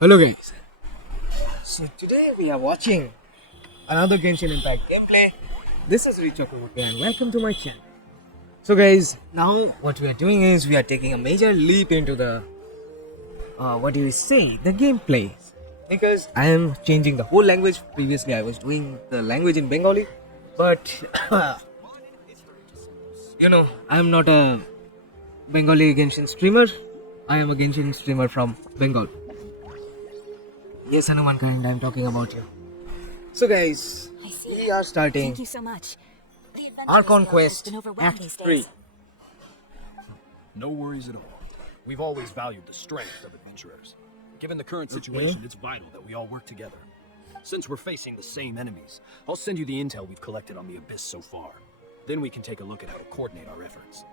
Hello guys, so today we are watching another Genshin Impact gameplay. This is Richakumoto and welcome to my channel. So guys, now what we are doing is we are taking a major leap into the, the gameplay. Because I am changing the whole language. Previously I was doing the language in Bengali, but I am not a Bengali Genshin streamer. I am a Genshin streamer from Bengal. Yes, Hanumankind, I'm talking about you. So guys, we are starting Thank you so much. The Archon has Quest been overwhelmed Act these 3. days. No worries at all. We've always valued the strength of adventurers. Given the current situation, it's vital that we all work together. Since we're facing the same enemies, I'll send you the intel we've collected on the Abyss so far. Then we can take a look at how to coordinate our efforts.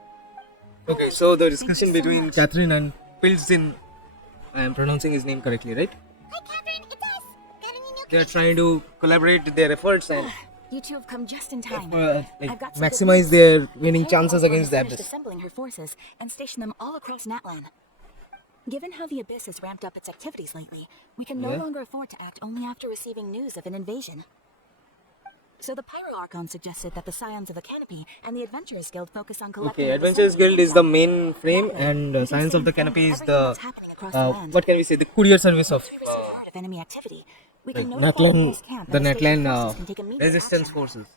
Okay, so the discussion so between much. Catherine and Pilzin, I am pronouncing his name correctly, right? Hi, Catherine. It's us. Got any new They are trying to collaborate their efforts and You two have come just in time. like, I've got some good maximize news. their winning Kaeya chances Archon against the finished Abyss. assembling her forces and station them all across Natlan. Given how the Abyss has ramped up its activities lately, we can no Yeah. longer afford to act only after receiving news of an invasion. So the Pyro Archon suggested that the Scions of the Canopy and the Adventurers Guild focus on collecting... Okay, and Adventurers disseminating Guild is the intel. main frame That way, and we can Science stay of the informed Canopy of is everything the, that's happening across the land. what can we say, the courier service of Once we receive word of enemy activity, we can like notify Natlan, base camp the and station Natlan forces can take immediate resistance action. forces.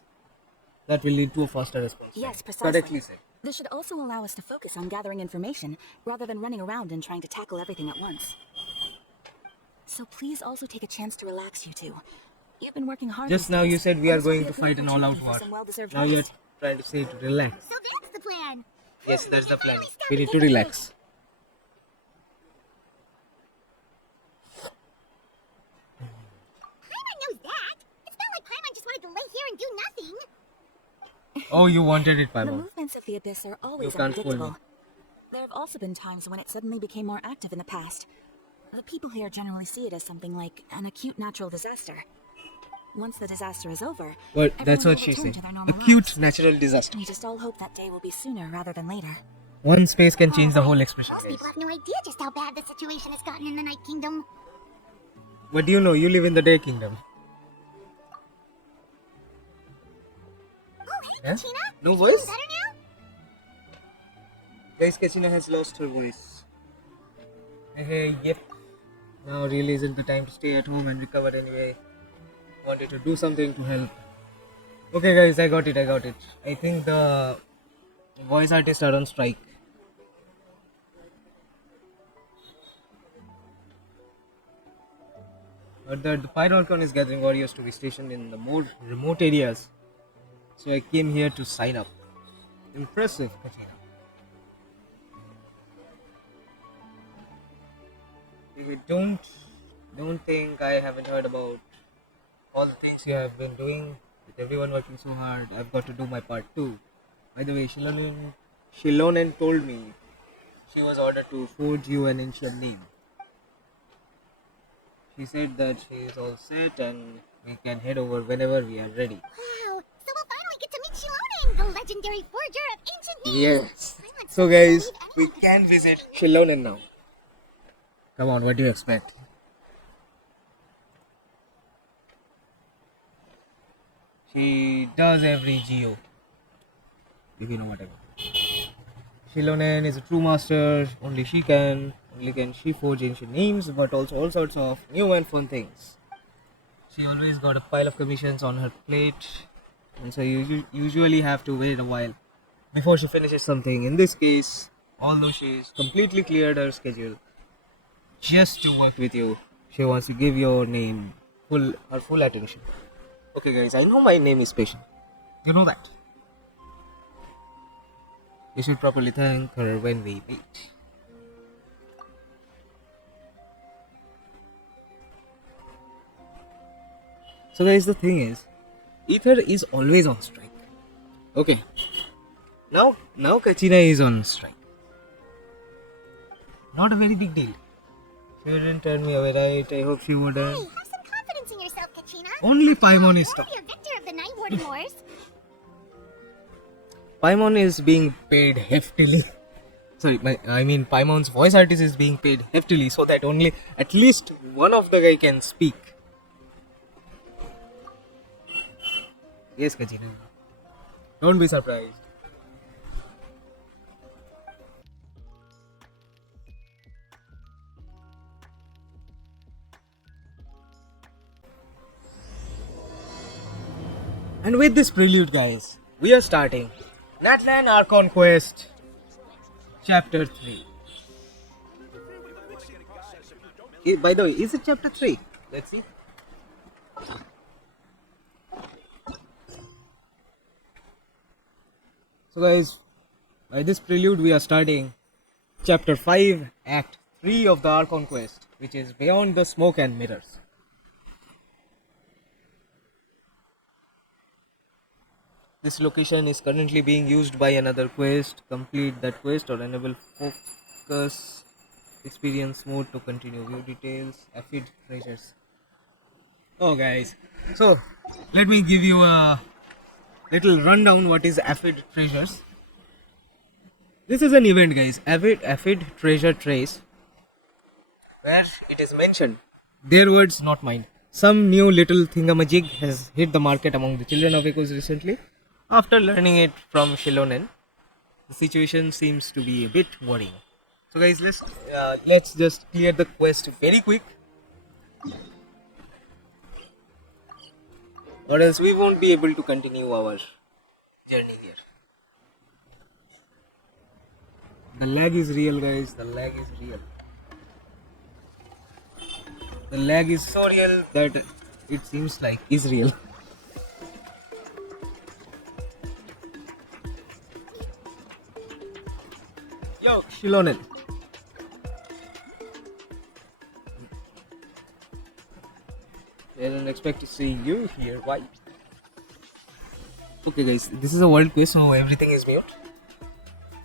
That will lead to a faster response. Yes, time. precisely. Correctly said. This should also allow us to focus on gathering information rather than running around and trying to tackle everything at once. So please also take a chance to relax, you two. You've been working hard. Just these now days, you said we are and this will going be to a good fight an all-out opportunity for war. some well-deserved Now you're rest. trying to say to relax. So that's the plan. Yes, that's the plan. Finally start We the need to game. relax. Paimon knows that. It's not like Paimon just wanted to lay here and do nothing. Oh, you wanted it, The Paimon. movements of the Abyss are always You can't fool me. unpredictable. There have also been times when it suddenly became more active in the past. The people here generally see it as something like an acute natural disaster. Once the disaster is over, But that's everyone what will she return said. to their normal Acute lives. natural disaster. We just all hope that day will be sooner rather than later. One space can change the whole expression. Most people have no idea just how bad the situation has gotten in the Night Kingdom. What do you know? You live in the Day Kingdom. Oh, hey, Yeah? Katrina. No Feeling voice? better now? Guys, Katrina has lost her voice. Hey, yep. Now really isn't the time to stay at home and recover anyway. Wanted to do something to help. Okay guys, I got it. I think the voice artists are on strike. But the Pyroncon is gathering warriors to be stationed in the more remote areas. So I came here to sign up. Impressive, Katrina. You don't think I haven't heard about all the things you have been doing. With everyone working so hard, I've got to do my part too. By the way, Shilonen told me she was ordered to forge you an ancient name. She said that she is all set and we can head over whenever we are ready. Wow, so we'll finally get to meet Shilonen, the legendary forger of ancient names. Yes. Paimon So said guys, believe we anyone can visit Shilonen now. Come on, what do you expect? She does every geo. If you know what I mean. Shilonen is a true master. Only can she forge ancient names, but also all sorts of new and fun things. She always got a pile of commissions on her plate, and so you usually have to wait a while before she finishes something. In this case, although she's completely cleared her schedule just to work with you, she wants to give your name her full attention. Okay, guys, I know my name is Patient. You know that. You should properly thank her when we meet. So guys, the thing is, Ether is always on strike. Okay. Now Katrina is on strike. Not a very big deal. She didn't turn me away, right? I hope she Hey, wouldn't. have some confidence in yourself, Katrina. Only Paimon is You're stopped. the victor of the Night Warden Wars. Paimon is being paid heftily. Sorry, I mean Paimon's voice artist is being paid heftily so that only at least one of the guy can speak. Yes, Kachina. Don't be surprised. And with this prelude, guys, we are starting Natlan Archon Quest, Chapter 3. By the way, is it Chapter 3? Let's see. So, guys, by this prelude, we are starting Chapter 5, Act 3 of the Archon Quest, which is Beyond the Smoke and Mirrors. This location is currently being used by another quest. Complete that quest or enable focus experience mode to continue. View details, aphid treasures. Oh guys, so let me give you a little rundown what is aphid treasures. This is an event, guys, aphid treasure trace, where it is mentioned, their words not mine, some new little thingamajig has hit the market among the children of Echoes recently. After learning it from Shilonen, the situation seems to be a bit worrying. So guys, let's just clear the quest very quick, or else we won't be able to continue our journey here. The lag is real, guys. The lag is real. The lag is so real that it seems like is real. Yo, Shilonen. I didn't expect to see you here. Why? Okay, guys, this is a world quest, so everything is mute.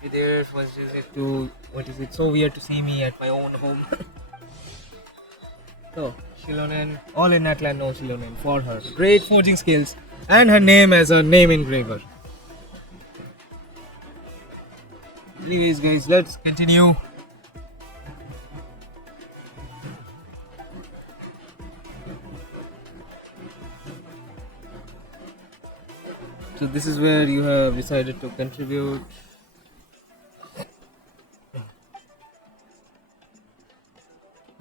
It was just to what is it? So weird to see me at my own home. So Shilonen, all in Natlan know Shilonen for her great forging skills and her name as a name engraver. Anyways, guys, let's continue. So this is where you have decided to contribute.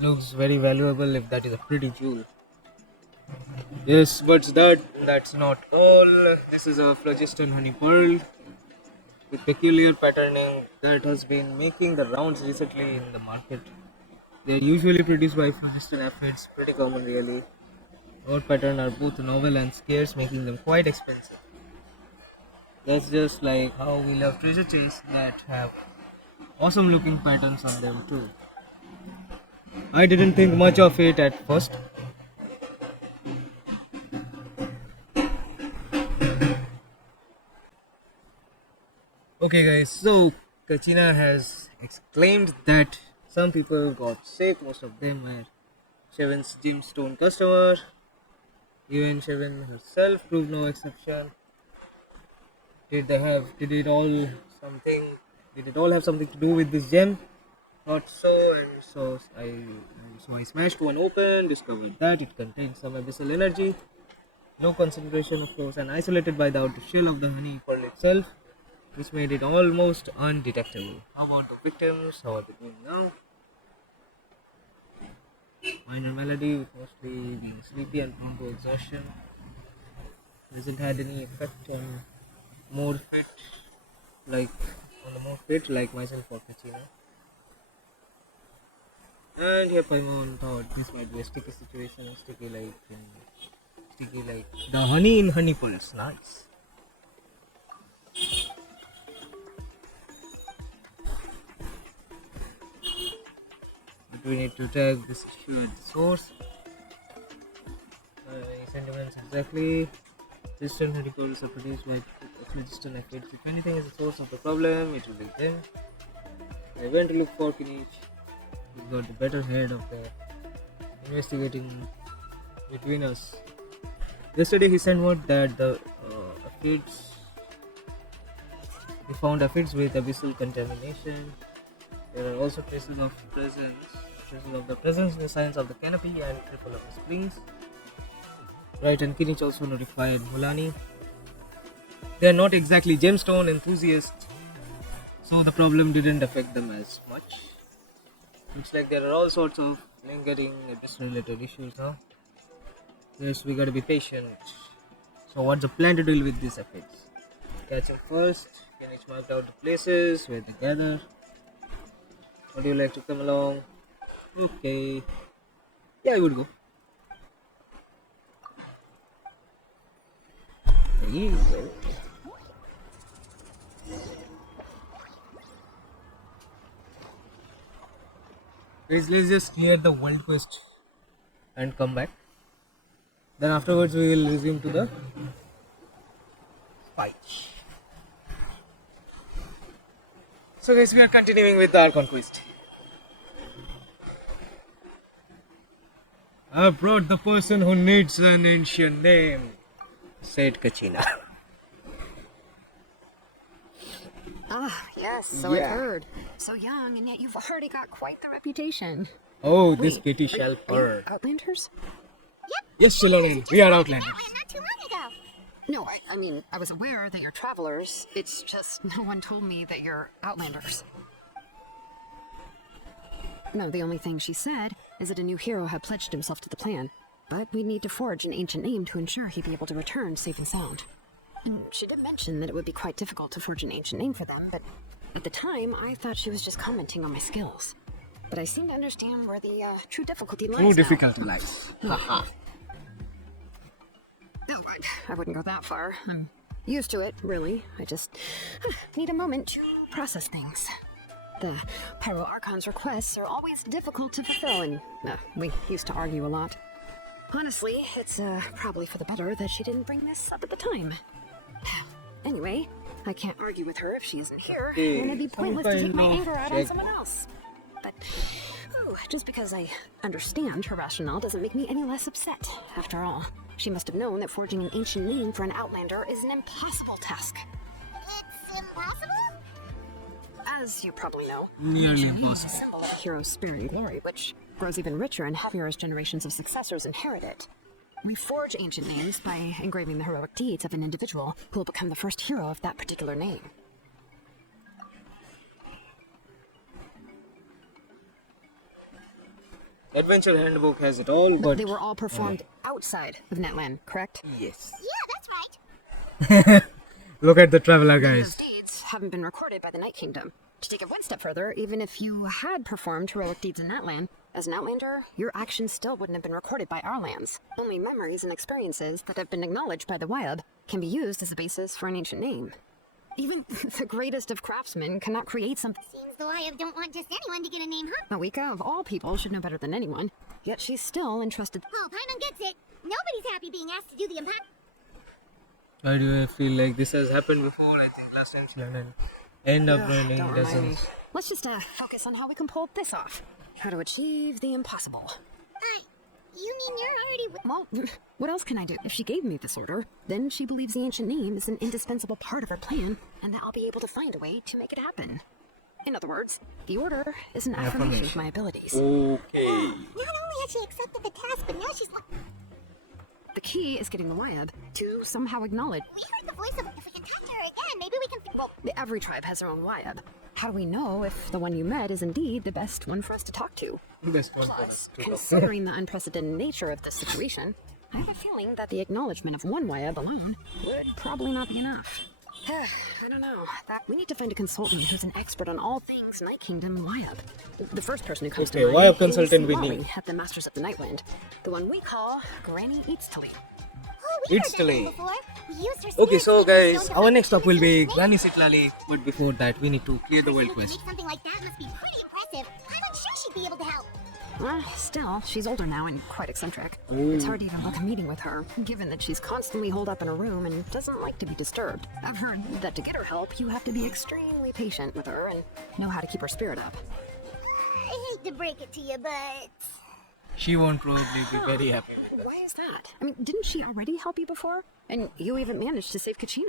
Looks very valuable if that is a pretty jewel. Yes, but that's not all. This is a phlogiston honey pearl with peculiar patterning that has been making the rounds recently in the market. They are usually produced by phlogiston aphids, pretty common really. Our pattern are both novel and scarce, making them quite expensive. That's just like how we love treasure chests that have awesome looking patterns on them too. I didn't think much of it at first. Okay guys, so Kachina has exclaimed that some people got sick, most of them were Shevan's gemstone customer. Even Shevan herself proved no exception. Did it all have something to do with this gem? Thought so, and so I smashed one open, discovered that it contained some abyssal energy, no concentration of course, and isolated by the outer shell of the honey pearl itself, which made it almost undetectable. How about the victims? How are they doing now? Minor malady, with mostly being sleepy and prone to exhaustion. Hasn't had any effect on more fit, like myself or Kachina. And here Paimon thought this might be a sticky situation, sticky like the honey in honey pulse. Nice. But we need to tag this issue at the source. Sentiments exactly. Resistant honey pearls are produced by resistant aphids. If anything is the source of the problem, it will be them. I went to look for Kinich. He's got the better head of the investigating between us. Yesterday he sent word that the aphids, he found aphids with abyssal contamination. There are also traces of presence traces of the presence in the signs of the canopy and triple of the springs. Right, and Kinich also notified Mulani. They are not exactly gemstone enthusiasts, so the problem didn't affect them as much. Looks like there are all sorts of lingering abyss-related issues now. Yes, we gotta be patient. So what's the plan to deal with these effects? Catch them first. Kinich marked out the places where they gather. Would you like to come along? Okay. Yeah, I would go. There you go. Let's just clear the world quest and come back. Then afterwards we will resume to the fight. So guys, we are continuing with the Archon quest. I brought the person who needs an ancient name, said Kachina. Ah, yes, so I've heard. So young, and yet you've already got quite the reputation. Oh, this Wait, kitty shall are purr. you Outlanders? Yes, Citlali, we are Outlanders. Not too long ago. No, I mean, I was aware that you're travelers. It's just no one told me that you're Outlanders. No, the only thing she said is that a new hero had pledged himself to the plan. But we'd need to forge an ancient name to ensure he'd be able to return safe and sound. And she did mention that it would be quite difficult to forge an ancient name for them, but at the time, I thought she was just commenting on my skills. But I seem to understand where the true difficulty lies True now. difficulty lies. Haha. No, I wouldn't go that far. I'm used to it, really. I just need a moment to process things. The Pyro Archon's requests are always difficult to fulfill, and we used to argue a lot. Honestly, it's probably for the better that she didn't bring this up at the time. Anyway, I can't argue with her if she isn't here, and it'd be pointless to take my anger out on someone else. But, just because I understand her rationale doesn't make me any less upset. After all, she must have known that forging an ancient name for an Outlander is an impossible task. It's impossible? As you probably know, Nearly a impossible. symbol of a hero's spirit and glory, which grows even richer and happier as generations of successors inherit it. We forge ancient names by engraving the heroic deeds of an individual who will become the first hero of that particular name. Adventure Handbook has it all, but They were all performed outside of Natlan, correct? yes. Yeah, that's right. Look at the traveler, Those guys. deeds haven't been recorded by the Night Kingdom. To take it one step further, even if you had performed heroic deeds in Natlan, as an Outlander, your actions still wouldn't have been recorded by our lands. Only memories and experiences that have been acknowledged by the Wayob can be used as a basis for an ancient name. Even the greatest of craftsmen cannot create something. Seems the Wayob don't want just anyone to get a name, huh? Awika, of all people, should know better than anyone. Yet she's still entrusted. Oh, Paimon gets it. Nobody's happy being asked to do the impact. Why do I feel like this has happened before? I think last time she learned and end up learning Don't remind me. doesn't. Let's just focus on how we can pull this off. How to achieve the impossible. You mean you're already... Well, what else can I do? If she gave me this order, then she believes the ancient name is an indispensable part of her plan, and that I'll be able to find a way to make it happen. In other words, the order is an affirmation of my abilities. Okay. Not only has she accepted the task, but now she's like... The key is getting the Wayob to somehow acknowledge. We heard the voice of... If we can talk to her again, maybe we can... Well, every tribe has their own Wayob. How do we know if the one you met is indeed the best one for us to talk to? Best one for Plus, us to talk. considering the unprecedented nature of this situation, I have a feeling that the acknowledgement of one Wayob alone would probably not be enough. I don't know. We need to find a consultant who's an expert on all things Night Kingdom Wayob. The first person who comes Okay, to mind Wayob consultant is we Citlali need. at the Masters of the Nightwind, the one we call Granny Citlali. Oh, we heard It's that delayed. name before. We used her Okay, spirit so to make guys, stone our to next stop will be make Granny Citlali, but before that, we need to clear the world to quest. make something like that must be pretty impressive. I'm not sure she'd be able to help. Still, she's older now and quite eccentric. It's hard to even book a meeting with her, given that she's constantly holed up in a room and doesn't like to be disturbed. I've heard that to get her help, you have to be extremely patient with her and know how to keep her spirit up. I hate to break it to you, but... She won't probably be very happy. Why is that? I mean, didn't she already help you before? And you even managed to save Kachina.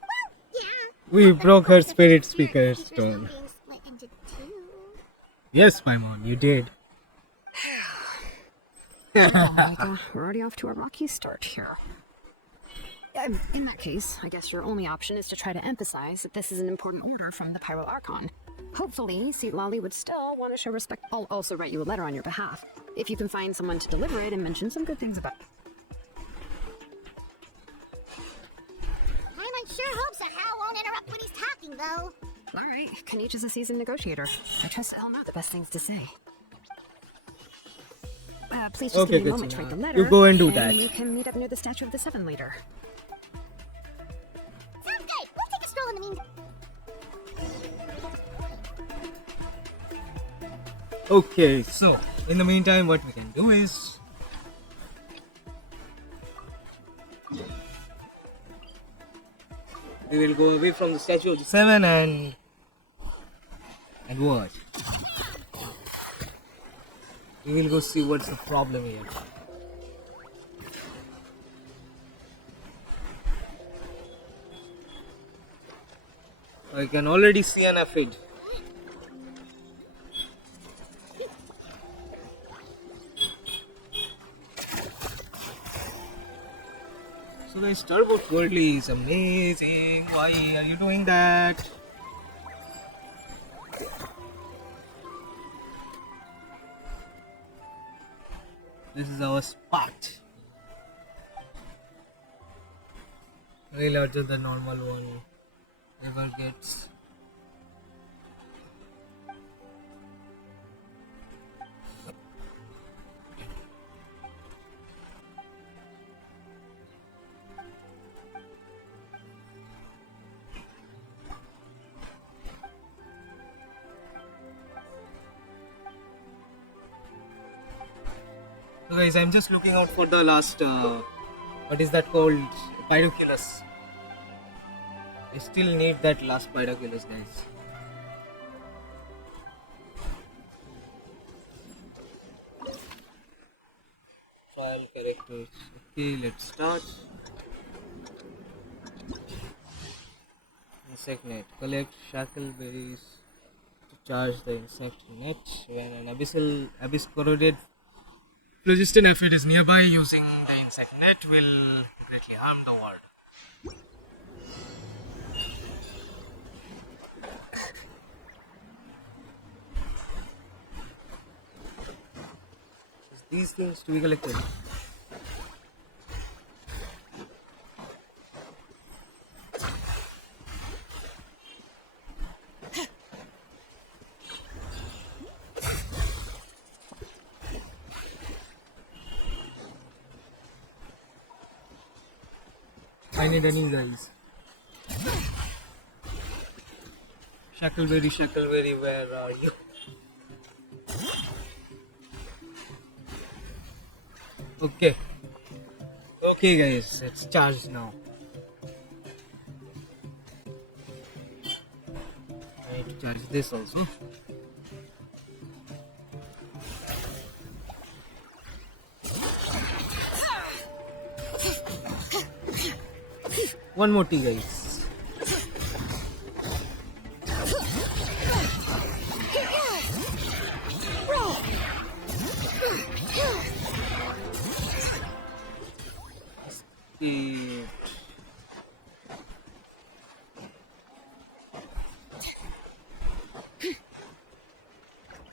Well, yeah. We broke her spirit Speaker speaker speakers stone. not being split into two. Yes, Paimon, you did. We're already off to a rocky start here. In that case, I guess your only option is to try to emphasize that this is an important order from the Pyro Archon. Hopefully, Citlali would still want to show respect. I'll also write you a letter on your behalf, if you can find someone to deliver it and mention some good things about it. Paimon sure hopes that Hal won't interrupt when he's talking, though. Alright, Kaniche is a seasoned negotiator. I trust he'll know the best things to say. Please just Okay, give me a good moment to to write the know. letter. You go and do that. We can meet up near the Statue of the Seven later. Sounds good. Let's take a stroll in the meantime. Okay, so in the meantime, what we can do is we will go away from the Statue of the Seven and what? We will go see what's the problem here. I can already see an aphid. So guys, Turbo Twirly is amazing. Why are you doing that? This is our spot. Way larger than normal one ever gets. So guys, I'm just looking out for the last, what is that called? Pyroculus. I still need that last Pyroculus, guys. Trial characters. Okay, let's start. Insect net. Collect shackleberries to charge the insect net. When an abyss corroded phlogiston aphid is nearby, using the insect net will greatly harm the ward. These things to be collected. I need any guys. Shackleberry, where are you? Okay. Okay guys, it's charged now. I need to charge this also. One more tea guys.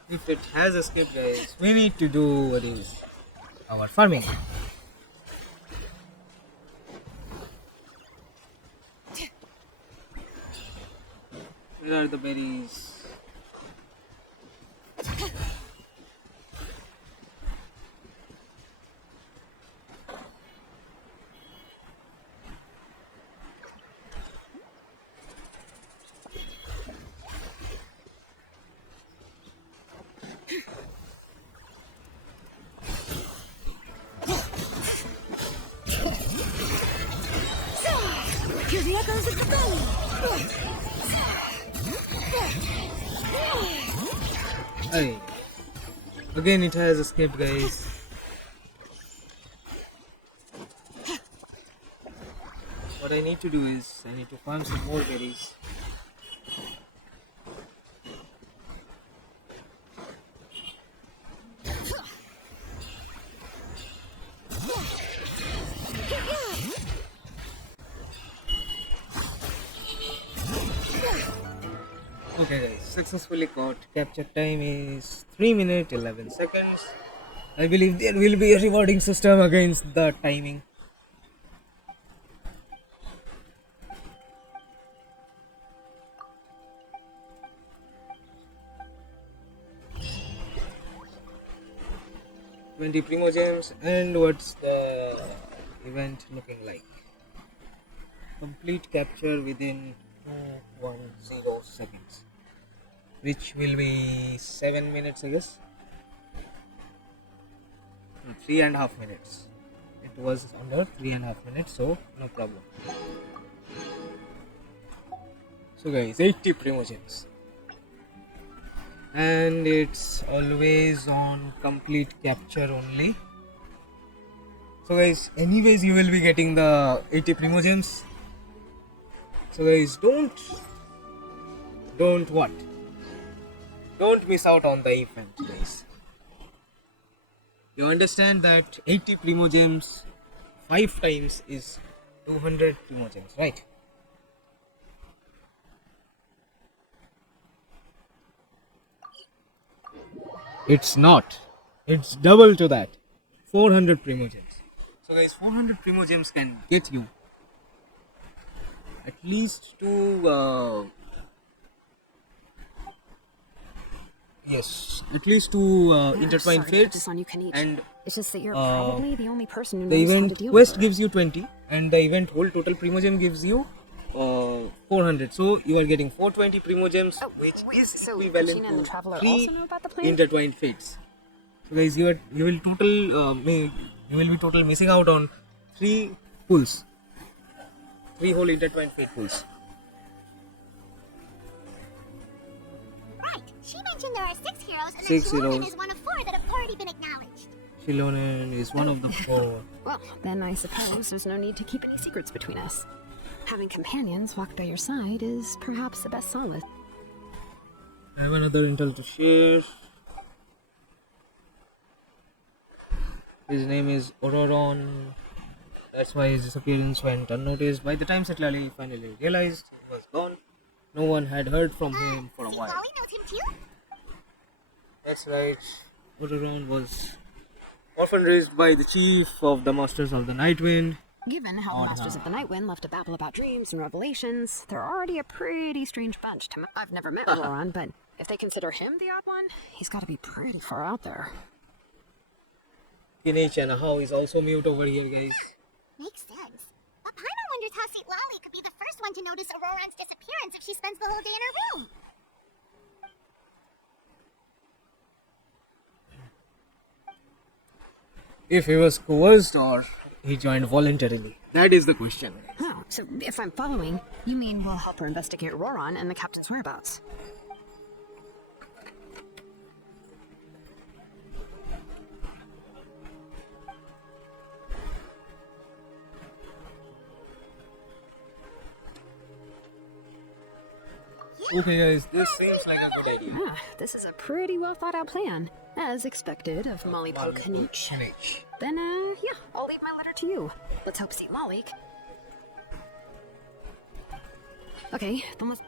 If it has escaped guys, we need to do what is our farming. Where are the berries? Hear the echoes of the valley. Hey. Again it has escaped guys. What I need to do is I need to farm some more berries. Okay guys, successfully caught. Capture time is 3 minutes 11 seconds. I believe there will be a rewarding system against the timing. $20 Primo Gems, and what's the event looking like? Complete capture within 210 seconds, which will be 7 minutes, I guess. No, 3.5 minutes. It was under 3.5 minutes, so no problem. So guys, 80 Primo Gems, and it's always on complete capture only. So guys, anyways you will be getting the 80 Primo Gems. So guys, don't what? Don't miss out on the event, guys. You understand that 80 Primo Gems 5 times is 200 Primo Gems, right? It's not. It's double to that. 400 Primo Gems. So guys, 400 Primo Gems can get you at least two intertwined Sorry, fates, this one you can eat. and It's just that you're probably the only person who the knows how to event deal quest with gives you 20, and the event whole total Primo Gem gives you 400. So you are getting 420 Primo Gems, which wait, is so equivalent Capitano and the to Traveler 3 also know about the plan? intertwined fates. So guys, you will be total missing out on 3 pulls, 3 whole intertwined fate pulls. Right. She mentioned there are 6 heroes, and 6 that Shilonen heroes. is one of 4 that have already been acknowledged. Shilonen is one of the 4. Well, then I suppose there's no need to keep any secrets between us. Having companions walk by your side is perhaps the best solace. I have another intel to share. His name is Ororon. That's why his disappearance went unnoticed. By the time Citlali finally realized he was gone, no one had heard from him for a while. Citlali knows him too? That's right. Ororon was orphan raised by the chief of the Masters of the Nightwind. Given how the Masters of the Nightwind love to babble about dreams and revelations, they're already a pretty strange bunch to me. I've never met Roran, but if they consider him the odd one, he's got to be pretty far out there. Teenage and how is also mute over here, guys. Makes sense. But Paimon wonders how Citlali could be the first one to notice Auroran's disappearance if she spends the whole day in her room. If he was coerced or he joined voluntarily. That is the question. Oh, so if I'm following, you mean we'll help her investigate Roran and the captain's whereabouts? Okay guys, this seems like a good idea. Ah, this is a pretty well thought out plan. As expected of Molly Pokanich. Then, yeah, I'll leave my letter to you. Let's hope Citlali. Okay, then let's...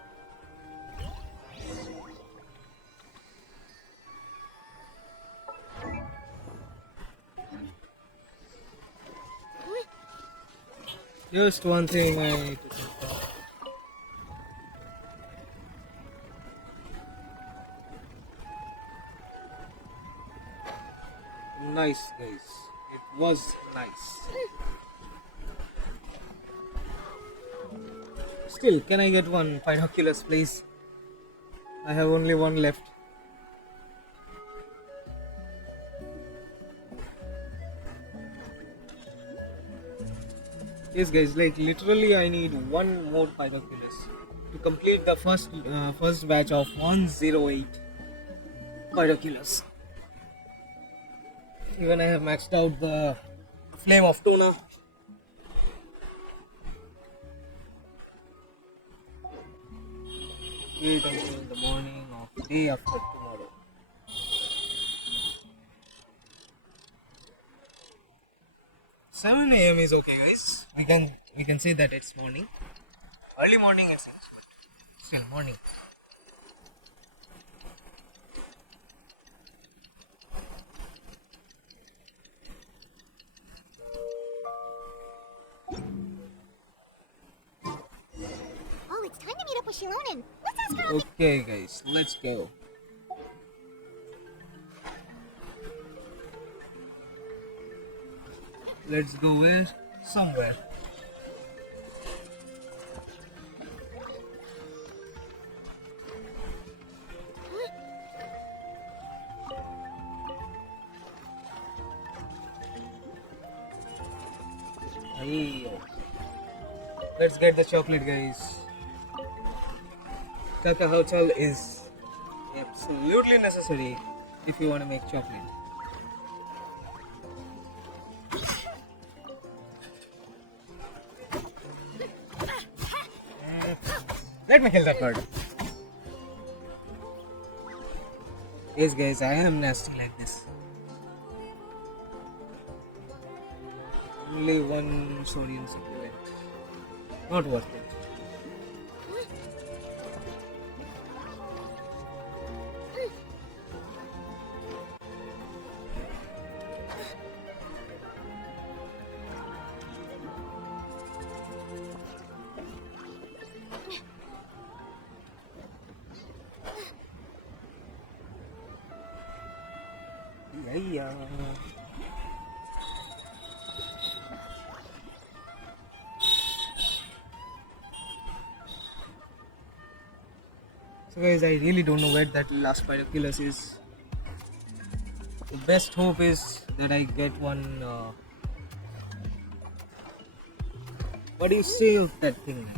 Just one thing I need to think of. Nice, guys. It was nice. Still, can I get one binoculars, please? I have only one left. Yes, guys. Like literally, I need one more binoculars to complete the first batch of 108 binoculars. Even I have maxed out the flame of tuna. Wait until the morning of the day after tomorrow. $7 a.m. is okay, guys. We can say that it's morning. Early morning it seems, but still morning. with Shilonen. Let's ask her on the... Okay, guys, let's go. Let's go with somewhere. Hey. Let's get the chocolate, guys. Kakahauchal is absolutely necessary if you want to make chocolate. Let me kill that bird. Yes, guys, I am nasty like this. Only one sodium supplement. Not worth it. Yeah. So guys, I really don't know where that last Pyroculus is. The best hope is that I get one. What do you say of that thing?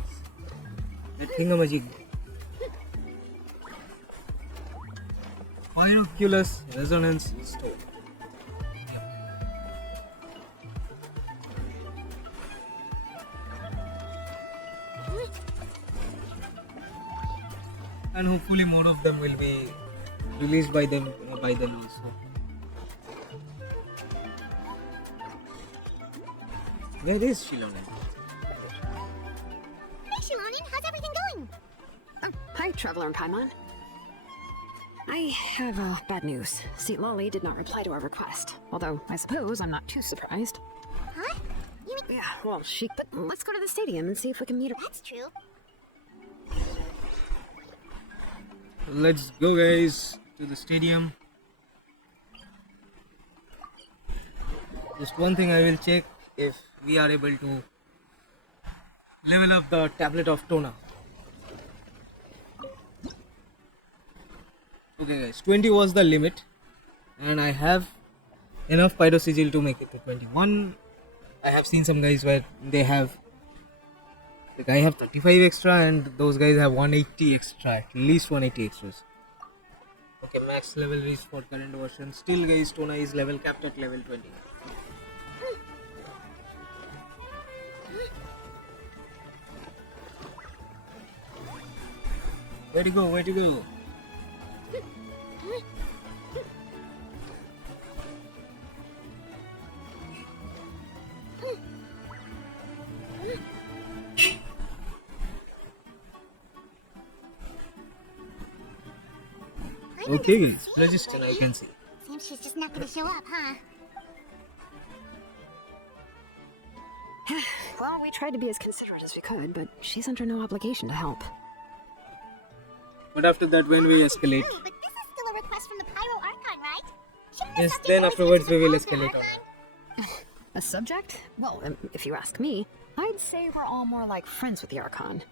That thingamajig. Pyroculus resonance stone. And hopefully more of them will be released by them by then also. Where is Shilonen? Hey, Shilonen, how's everything going? Hi, Traveler and Paimon. I have bad news. Citlali did not reply to our request. Although, I suppose I'm not too surprised. Huh? You mean... Yeah, well, But let's go to the stadium and see if we can meet her. That's true. Let's go, guys, to the stadium. Just one thing I will check if we are able to level up the tablet of Tona. Okay guys, 20 was the limit and I have enough Pyro Sigil to make it to 21. I have seen some guys where they have, like I have 35 extra and those guys have 180 extra, at least 180 extras. Okay, max level reach for current version. Still guys, Tona is level capped at level 20. Where to go, where to go? Okay guys, register, I can see. Seems she's just not gonna show up, huh? Well, we tried to be as considerate as we could, but she's under no obligation to help. But after that, when we escalate, But this is still a request from the Pyro Archon, right? Shouldn't yes, subject then always afterwards be we will the Archon? escalate on it. A subject? Well, if you ask me, I'd say we're all more like friends with the Archon.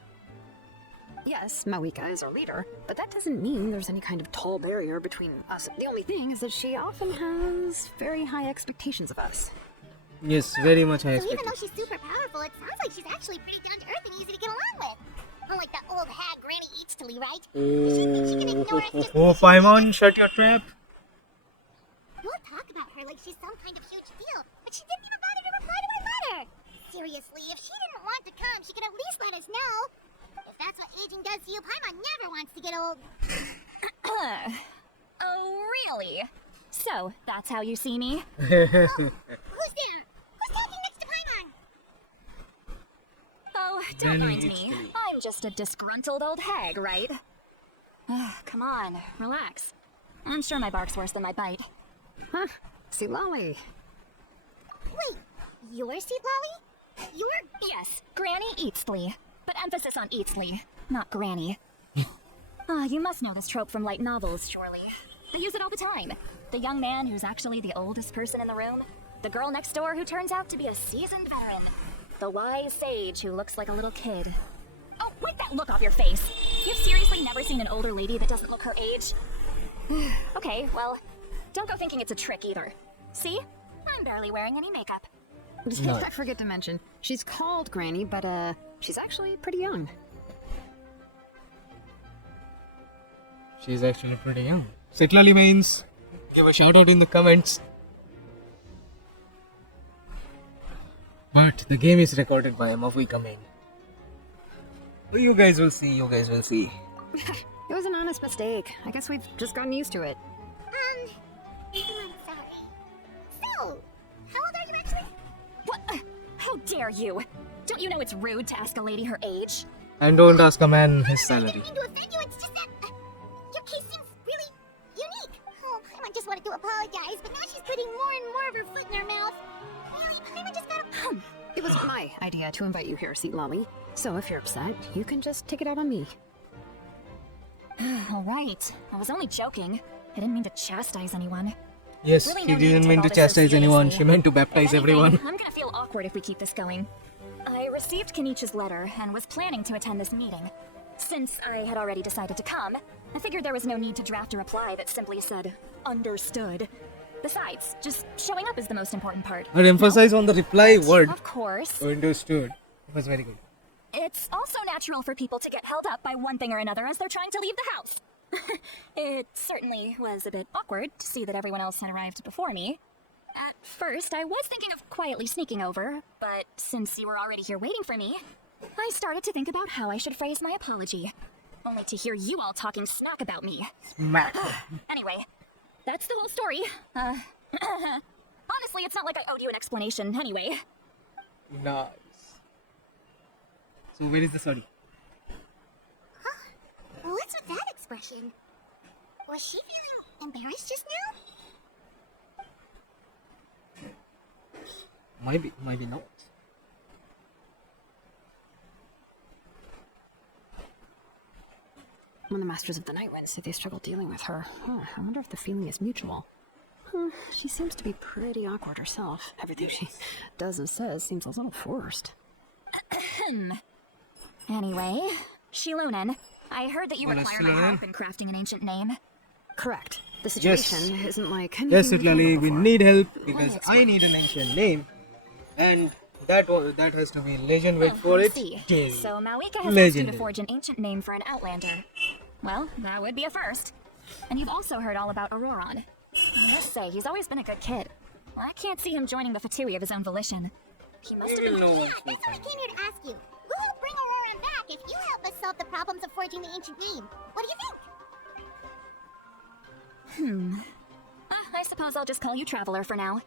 Yes, Mawika is our leader, but that doesn't mean there's any kind of tall barrier between us. The only thing is that she often has very high expectations of us. Yes, very much high So even though expectations. she's super powerful, it sounds like she's actually pretty down to earth and easy to get along with. Unlike that old hag Granny Citlali, right? Does she think she can ignore us just... Oh, Paimon, shut your trap. You'll talk about her like she's some kind of huge deal, but she didn't even bother to reply to my letter. Seriously, if she didn't want to come, she could at least let us know. If that's what aging does to you, Paimon never wants to get old. Oh, really? So, that's how you see me? Who's there? Who's talking next to Paimon? Oh, don't Then mind it's me. silly. I'm just a disgruntled old hag, right? Come on, relax. I'm sure my bark's worse than my bite. Huh? Citlali. Wait, you're Citlali? You're... Yes, Granny Citlali. but emphasis on Eatsley, not Granny. You must know this trope from light novels, surely. They use it all the time. The young man who's actually the oldest person in the room. The girl next door who turns out to be a seasoned veteran. The wise sage who looks like a little kid. Oh, wipe that look off your face! You've seriously never seen an older lady that doesn't look her age? Okay, well, don't go thinking it's a trick either. See? I'm barely wearing any makeup. I forget to mention, she's called Granny, but she's actually pretty young. She's actually pretty young. Citlali mains, give a shout out in the comments. But the game is recorded by a Mafika main. You guys will see, you guys will see. It was an honest mistake. I guess we've just gotten used to it. I'm sorry. So, how old are you actually? What? How dare you? Don't you know it's rude to ask a lady her age? And don't ask a man his I salary. didn't mean to offend you, it's just that your case seems really unique. Oh, Paimon just wanted to apologize, but now she's putting more and more of her foot in her mouth. Really, Paimon just got a... It was my idea to invite you here, Citlali. So if you're upset, you can just take it out on me. Alright, I was only joking. I didn't mean to chastise anyone. Yes, Really she no need to didn't take mean all to this so chastise anyone, seriously. she meant to If baptize anything, everyone. I'm gonna feel awkward if we keep this going. I received Kenichi's letter and was planning to attend this meeting. Since I had already decided to come, I figured there was no need to draft a reply that simply said, understood. Besides, just showing up is the most important part. But emphasize on the reply word. Of course. Understood. It was very good. It's also natural for people to get held up by one thing or another as they're trying to leave the house. It certainly was a bit awkward to see that everyone else had arrived before me. At first, I was thinking of quietly sneaking over, but since you were already here waiting for me, I started to think about how I should phrase my apology. Only to hear you all talking smack about me. Smack. Anyway, that's the whole story. Honestly, it's not like I owed you an explanation anyway. Nice. So where is the study? What's with that expression? Was she feeling embarrassed just now? Maybe not. When the Masters of the Night went, say they struggle dealing with her. I wonder if the feeling is mutual. She seems to be pretty awkward herself. Everything she does and says seems a little forced. Anyway, Shilunin, I heard that you Well, require my Shilunin. help in crafting an ancient name. Correct. The situation isn't like anything Yes, we've Citlali, handled we before. need help because Let me I explain. need an ancient name. And that has to be legend. Wait for I it. see. Jerry. So Malika has asked you Legendary. to forge an ancient name for an Outlander. Well, that would be a first. And you've also heard all about Auroron. I must say, he's always been a good kid. I can't see him joining the Fatui of his own volition. He must have been... Yeah, that's what I came here to ask you. Who will bring Auroran back if you help us solve the problems of forging the ancient name? What do you think? I suppose I'll just call you Traveler for now.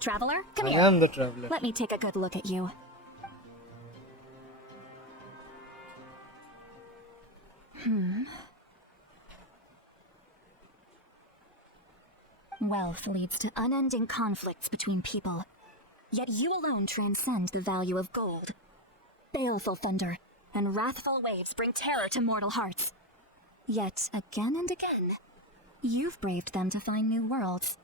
Traveler, come I here. am the traveler. Let me take a good look at you. Wealth leads to unending conflicts between people. Yet you alone transcend the value of gold. Baleful thunder and wrathful waves bring terror to mortal hearts. Yet again and again, you've braved them to find new worlds.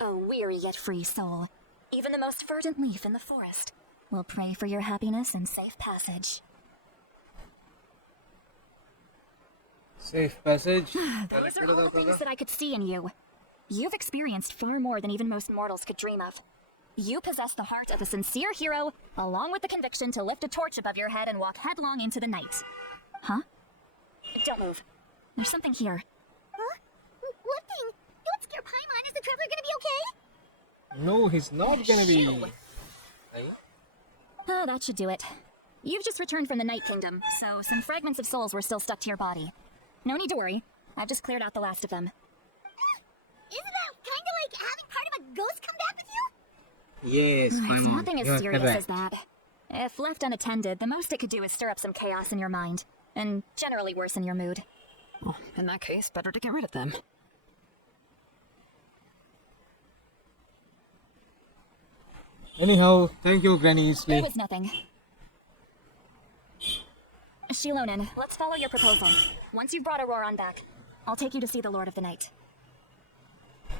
A weary yet free soul, even the most verdant leaf in the forest, will pray for your happiness and safe passage. Safe passage. Those are all the things that I could see in you. You've experienced far more than even most mortals could dream of. You possess the heart of a sincere hero, along with the conviction to lift a torch above your head and walk headlong into the night. Huh? Don't move. There's something here. Huh? What thing? Don't scare Paimon. Is the traveler gonna be okay? No, he's not gonna be. Oh, that should do it. You've just returned from the Night Kingdom, so some fragments of souls were still stuck to your body. No need to worry. I've just cleared out the last of them. Isn't that kind of like having part of a ghost come back with you? Yes, It's Paimon. nothing You're as serious correct. as that. If left unattended, the most it could do is stir up some chaos in your mind, and generally worsen your mood. Well, in that case, better to get rid of them. Anyhow, thank you, Granny There Eastleigh. was nothing. Shilonen, let's follow your proposal. Once you've brought Auroran back, I'll take you to see the Lord of the Night. The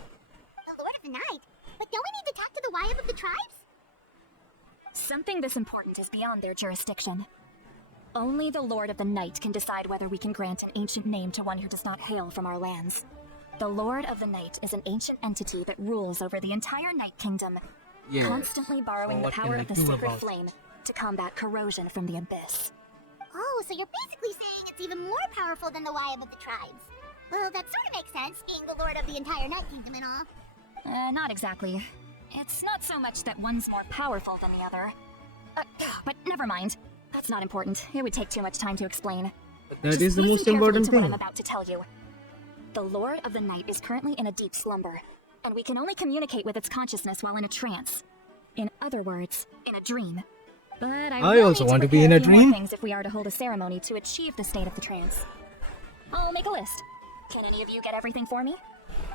Lord of the Night? But don't we need to talk to the Wayob of the tribes? Something this important is beyond their jurisdiction. Only the Lord of the Night can decide whether we can grant an ancient name to one who does not hail from our lands. The Lord of the Night is an ancient entity that rules over the entire Night Kingdom, constantly borrowing So the what can power we of the do sacred about it? flame to combat corrosion from the abyss. Oh, so you're basically saying it's even more powerful than the Wayob of the tribes. Well, that sort of makes sense, being the lord of the entire Night Kingdom and all. Not exactly. It's not so much that one's more powerful than the other. But never mind. That's not important. It would take too much time to explain. That Just is the listen most carefully important to what I'm thing. about to tell you. The Lord of the Night is currently in a deep slumber, and we can only communicate with its consciousness while in a trance. In other words, in a dream. But I will also need want to be prepare in a few more dream. things if we are to hold a ceremony to achieve the state of the trance. I'll make a list. Can any of you get everything for me?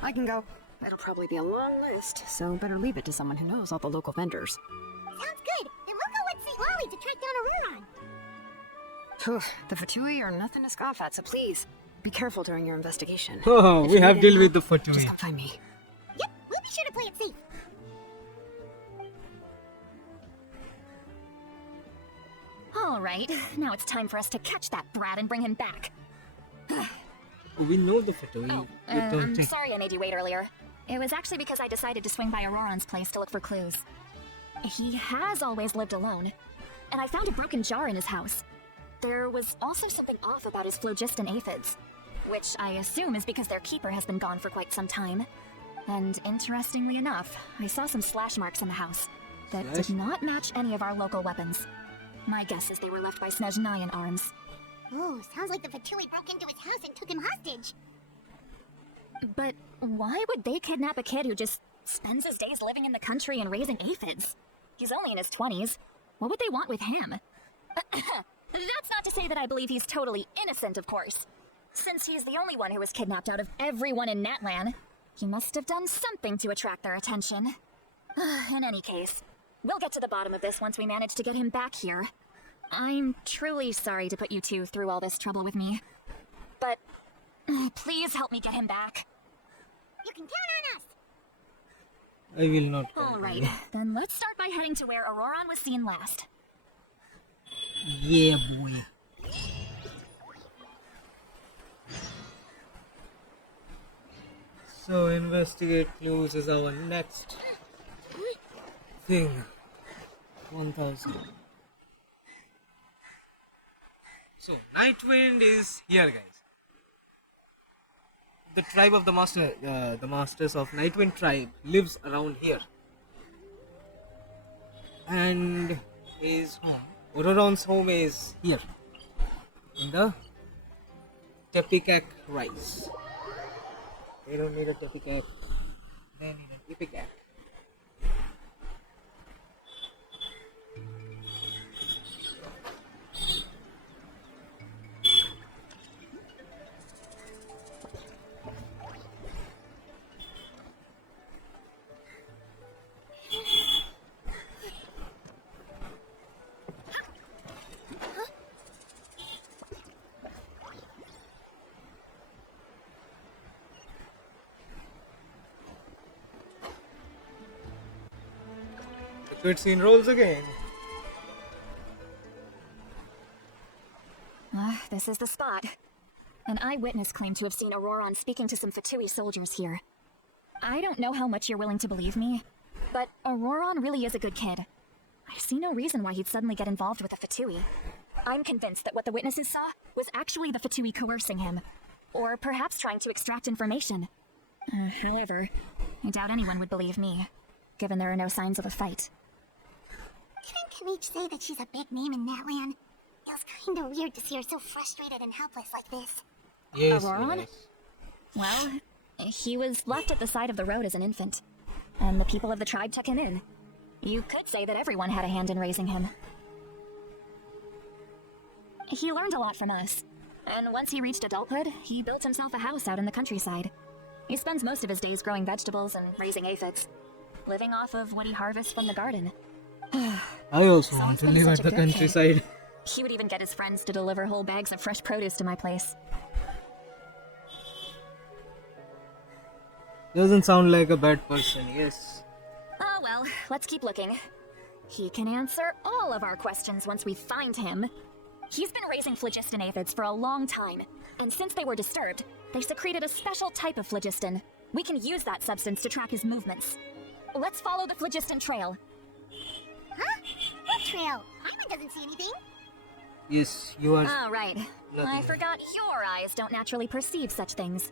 I can go. It'll probably be a long list, so better leave it to someone who knows all the local vendors. Sounds good. Then we'll go with Citlali to track down Auroran. Phew, the Fatui are nothing to scoff at, so please, be careful during your investigation. Oh, If we you have need deal any with the help, Just Fatui. come find me. Yep, we'll be sure to play it safe. All right, now it's time for us to catch that brat and bring him back. We know the Fatui. Oh, We don't I'm think- sorry I made you wait earlier. It was actually because I decided to swing by Auroran's place to look for clues. He has always lived alone, and I found a broken jar in his house. There was also something off about his phlogiston aphids, which I assume is because their keeper has been gone for quite some time. And interestingly enough, I saw some slash marks in the house that Slash? did not match any of our local weapons. My guess is they were left by Snezhnayan arms. Oh, sounds like the Fatui broke into his house and took him hostage. But why would they kidnap a kid who just spends his days living in the country and raising aphids? He's only in his 20s. What would they want with him? That's not to say that I believe he's totally innocent, of course. Since he's the only one who was kidnapped out of everyone in Natlan, he must have done something to attract their attention. In any case, we'll get to the bottom of this once we manage to get him back here. I'm truly sorry to put you two through all this trouble with me. But please help me get him back. You can count on us. I will not. All right, then let's start by heading to where Auroran was seen last. Yeah, boy. So, investigate clues is our next thing. 1000. So, Nightwind is here, guys. The tribe of the masters of Nightwind tribe lives around here. And his home, Auroran's home is here. In the Tepikak Rise. They don't need a Tepikak, they need an Epikak. The cutscene rolls again. This is the spot. An eyewitness claimed to have seen Auroran speaking to some Fatui soldiers here. I don't know how much you're willing to believe me, but Auroran really is a good kid. I see no reason why he'd suddenly get involved with the Fatui. I'm convinced that what the witnesses saw was actually the Fatui coercing him, or perhaps trying to extract information. However, I doubt anyone would believe me, given there are no signs of a fight. Didn't Kaleech say that she's a big name in Natlan? Feels kinda weird to see her so frustrated and helpless like this. Yes, Auroran? yes. Well, he was left at the side of the road as an infant, and the people of the tribe took him in. You could say that everyone had a hand in raising him. He learned a lot from us, and once he reached adulthood, he built himself a house out in the countryside. He spends most of his days growing vegetables and raising aphids, living off of what he harvests from the garden. I also So want he's to been live such at a the good kid. countryside. He would even get his friends to deliver whole bags of fresh produce to my place. Doesn't sound like a bad person, yes. Oh well, let's keep looking. He can answer all of our questions once we find him. He's been raising phlogiston aphids for a long time, and since they were disturbed, they secreted a special type of phlogiston. We can use that substance to track his movements. Let's follow the phlogiston trail. Huh? What trail? Paimon doesn't see anything. Yes, you are. Oh, right. Lucky. I forgot your eyes don't naturally perceive such things.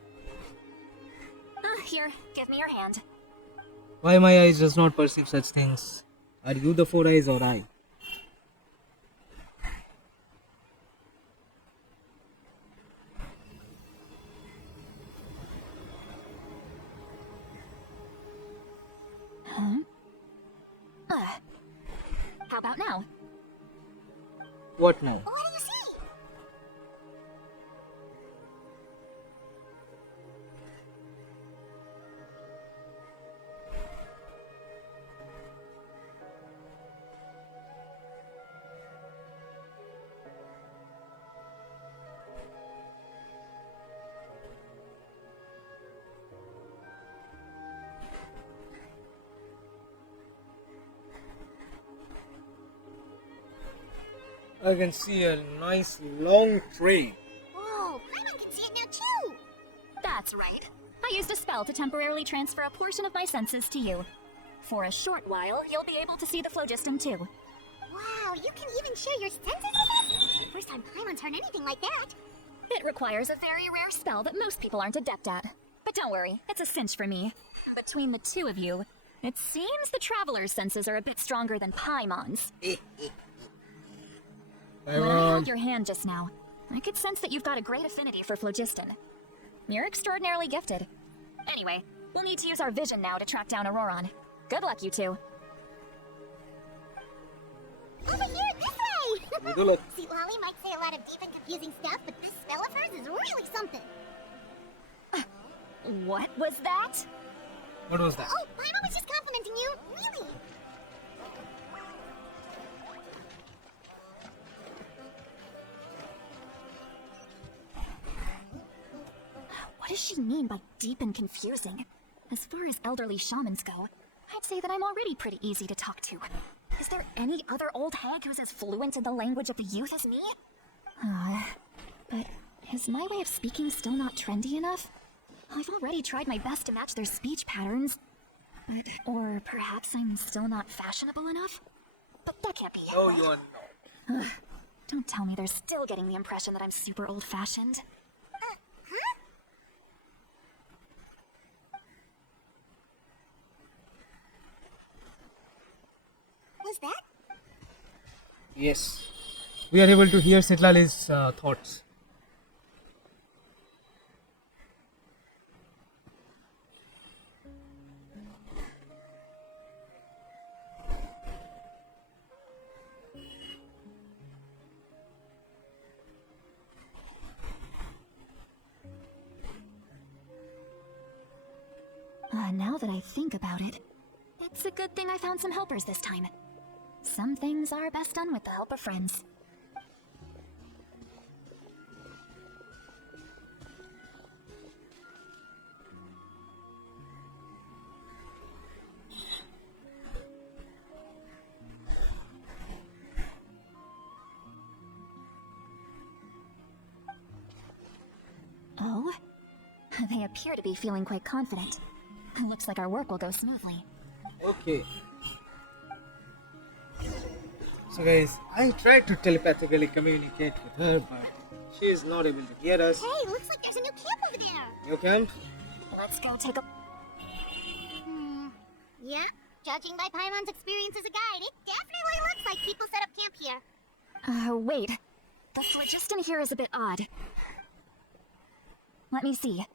Here, give me your hand. Why my eyes does not perceive such things? Are you the four eyes or I? Huh? How about now? What now? What do you see? I can see a nice long train. Whoa, Paimon can see it now too. That's right. I used a spell to temporarily transfer a portion of my senses to you. For a short while, you'll be able to see the phlogiston too. Wow, you can even share your senses with us? First time Paimon's heard anything like that. It requires a very rare spell that most people aren't adept at. But don't worry, it's a cinch for me. Between the two of you, it seems the Traveler's senses are a bit stronger than Paimon's. When I held your hand just now, I could sense that you've got a great affinity for phlogiston. You're extraordinarily gifted. Anyway, we'll need to use our vision now to track down Auroron. Good luck, you two. Over here, this way! Good luck. Citlali might say a lot of deep and confusing stuff, but this spell of hers is really something. What was that? What was that? Oh, Paimon was just complimenting you. Really? What does she mean by deep and confusing? As far as elderly shamans go, I'd say that I'm already pretty easy to talk to. Is there any other old hag who's as fluent in the language of the youth as me? But is my way of speaking still not trendy enough? I've already tried my best to match their speech patterns. Or perhaps I'm still not fashionable enough? But that can't be it. No, you are not. Don't tell me they're still getting the impression that I'm super old-fashioned. Huh? Was that? Yes. We are able to hear Citlali's thoughts. Now that I think about it, it's a good thing I found some helpers this time. Some things are best done with the help of friends. Oh? They appear to be feeling quite confident. Looks like our work will go smoothly. Okay. So guys, I tried to telepathically communicate with her, but she is not able to hear us. Hey, looks like there's a new camp over there. New camp? Let's go take a... Yeah, judging by Paimon's experience as a guide, it definitely looks like people set up camp here. Wait. The phlogiston here is a bit odd. Let me see.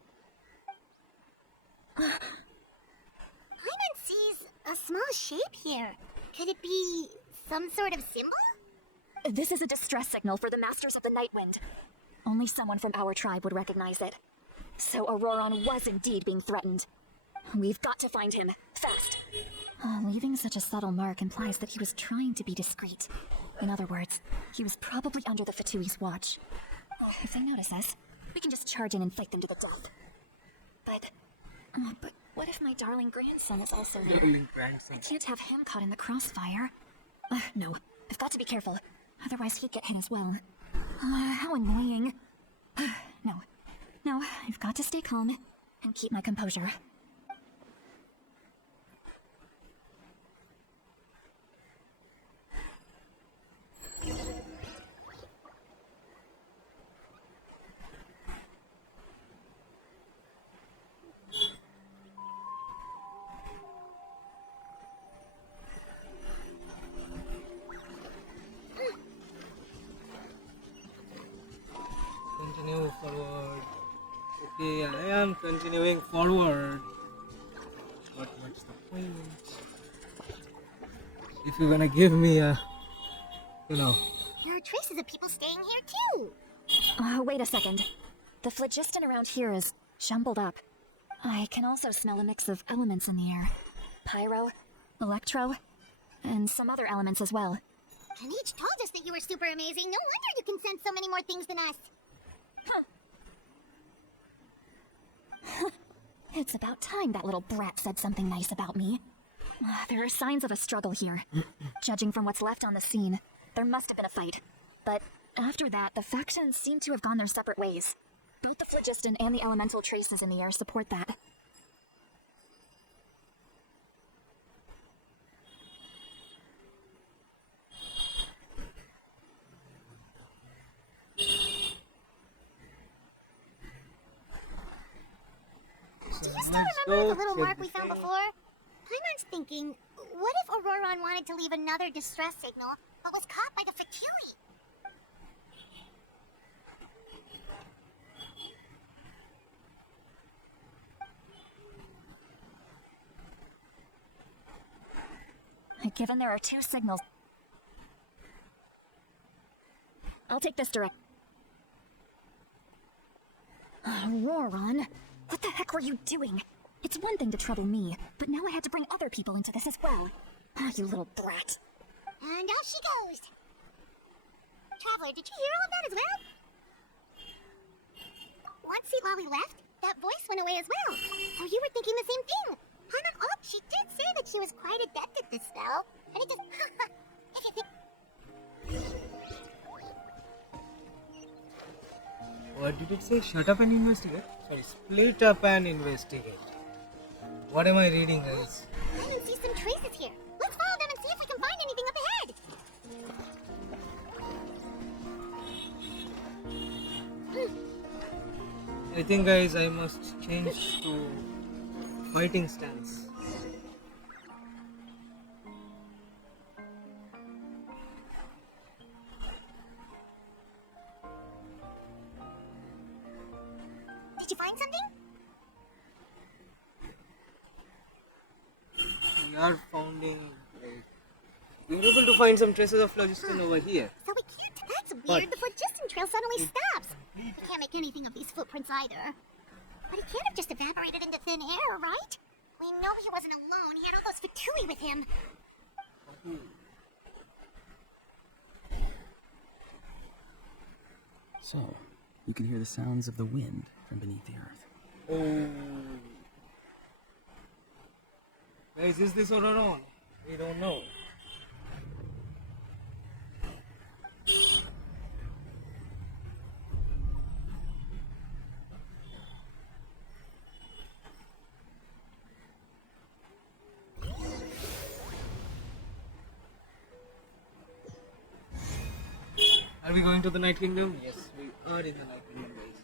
Paimon sees a small shape here. Could it be some sort of symbol? This is a distress signal for the Masters of the Nightwind. Only someone from our tribe would recognize it. So Auroron was indeed being threatened. We've got to find him, fast. Leaving such a subtle mark implies that he was trying to be discreet. In other words, he was probably under the Fatui's watch. If they notice us, we can just charge in and fight them to the death. But what if my darling grandson is also there? I can't have him caught in the crossfire. No, I've got to be careful. Otherwise he'd get hit as well. How annoying. No, I've got to stay calm and keep my composure. Continue forward. Okay, I am continuing forward. But what's the point? If you're gonna give me a, There are traces of people staying here too. Wait a second. The phlogiston around here is jumbled up. I can also smell a mix of elements in the air. Pyro, electro, and some other elements as well. Kanich told us that you were super amazing. No wonder you can sense so many more things than us. It's about time that little brat said something nice about me. There are signs of a struggle here. Judging from what's left on the scene, there must have been a fight. But after that, the factions seem to have gone their separate ways. Both the phlogiston and the elemental traces in the air support that. Do you still remember the little mark we found before? Paimon's thinking, what if Auroron wanted to leave another distress signal, but was caught by the Fatui? Given there are two signals, I'll take this direct. Auroron, what the heck were you doing? It's one thing to trouble me, but now I had to bring other people into this as well. You little brat. And out she goes. Traveler, did you hear all of that as well? Once Citlali left, that voice went away as well. So you were thinking the same thing. She did say that she was quite adept at this spell. And it just... if you think... what did it say? Shut up and investigate? Sorry, split up and investigate. What am I reading, guys? I can see some traces here. Let's follow them and see if we can find anything up ahead. I think, guys, I must change to fighting stance. Did you find something? We are finding. We were able to find some traces of phlogiston over here. So we can't... That's weird. The phlogiston trail suddenly stops. We can't make anything of these footprints either. But he can't have just evaporated into thin air, right? We know he wasn't alone. He had all those Fatui with him. So, you can hear the sounds of the wind from beneath the earth. Oh. Guys, is this Auroron? We don't know. Are we going to the Night Kingdom? Yes, we are in the Night Kingdom, guys.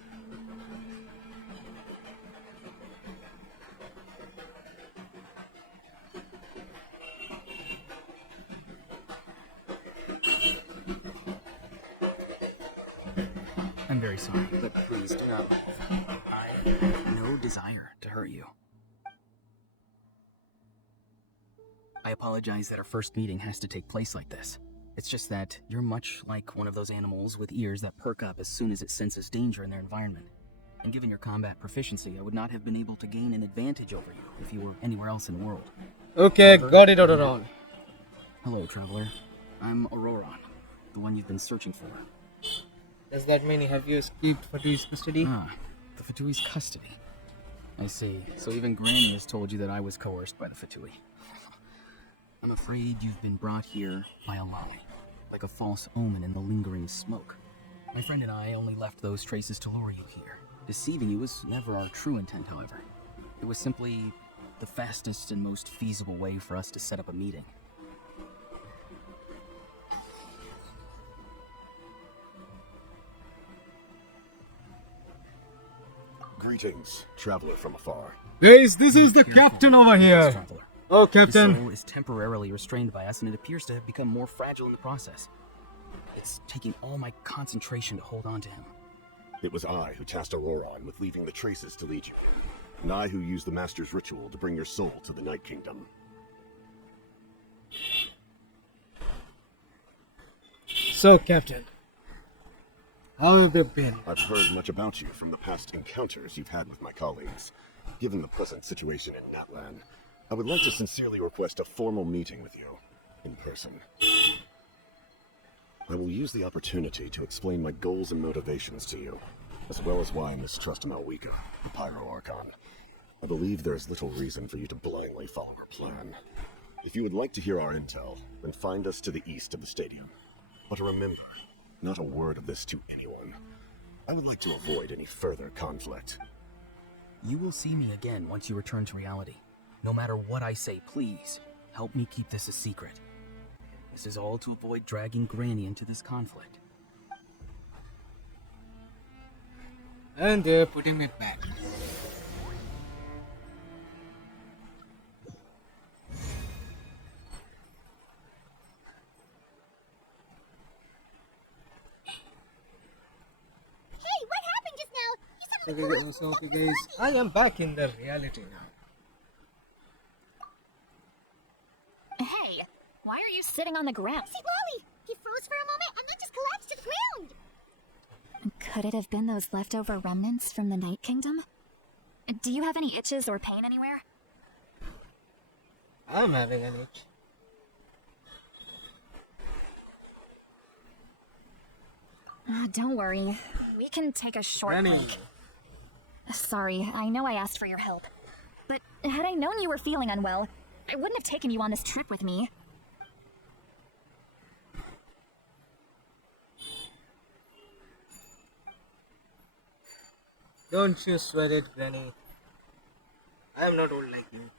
I'm very sorry, but please do not leave. I have no desire to hurt you. I apologize that our first meeting has to take place like this. It's just that you're much like one of those animals with ears that perk up as soon as it senses danger in their environment. And given your combat proficiency, I would not have been able to gain an advantage over you if you were anywhere else in the world. Okay, got it, Auroron. Hello, Traveler. I'm Auroron. The one you've been searching for. Does that mean have you escaped Fatui's custody? Ah, the Fatui's custody. I see. So even Granny has told you that I was coerced by the Fatui. I'm afraid you've been brought here by a lie. Like a false omen in the lingering smoke. My friend and I only left those traces to lure you here. Deceiving you was never our true intent, however. It was simply the fastest and most feasible way for us to set up a meeting. Greetings, traveler from afar. Guys, this is the captain over here. Traveler. Oh, His captain. soul is temporarily restrained by us, and it appears to have become more fragile in the process. It's taking all my concentration to hold on to him. It was I who tasked Auroron with leaving the traces to lead you, and I who used the Master's ritual to bring your soul to the Night Kingdom. So, captain, how have you been? I've heard much about you from the past encounters you've had with my colleagues. Given the present situation in Natlan, I would like to sincerely request a formal meeting with you, in person. I will use the opportunity to explain my goals and motivations to you, as well as why I mistrust Malwika, the Pyro Archon. I believe there is little reason for you to blindly follow her plan. If you would like to hear our intel, then find us to the east of the stadium. But remember, not a word of this to anyone. I would like to avoid any further conflict. You will see me again once you return to reality. No matter what I say, please, help me keep this a secret. This is all to avoid dragging Granny into this conflict. And they're putting it back. Hey, what happened just now? You suddenly Okay, so okay, guys, I am back in the reality now. Hey, why are you sitting on the ground? Citlali! He froze for a moment and then just collapsed to the ground! Could it have been those leftover remnants from the Night Kingdom? Do you have any itches or pain anywhere? I'm having an itch. Don't worry. We can take a short Granny. break. Sorry, I know I asked for your help. But had I known you were feeling unwell, I wouldn't have taken you on this trip with me. Don't you sweat it, Granny. I am not old like you.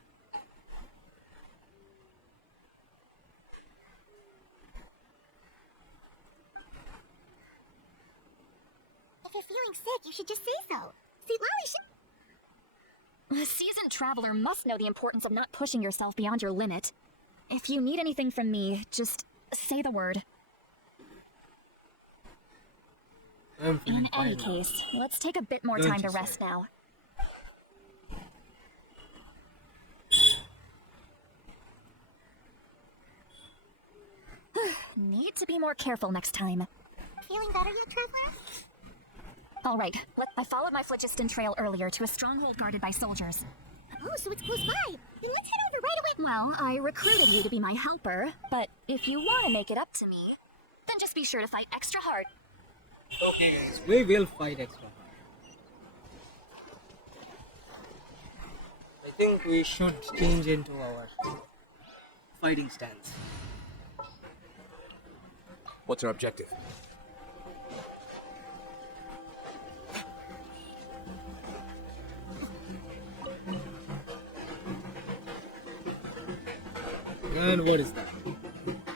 If you're feeling sick, you should just say so. Citlali should... A seasoned traveler must know the importance of not pushing yourself beyond your limit. If you need anything from me, just say the word. I'm feeling In any fine now. case, let's take a bit more Don't time you to rest say. now. Need to be more careful next time. Feeling better yet, traveler? All right, I followed my phlogiston trail earlier to a stronghold guarded by soldiers. Oh, so it's close by. Then let's head over right away. Well, I recruited you to be my helper, but if you want to make it up to me, then just be sure to fight extra hard. Okay, guys, we will fight extra hard. I think we should change into our fighting stance. What's our objective? And what is that?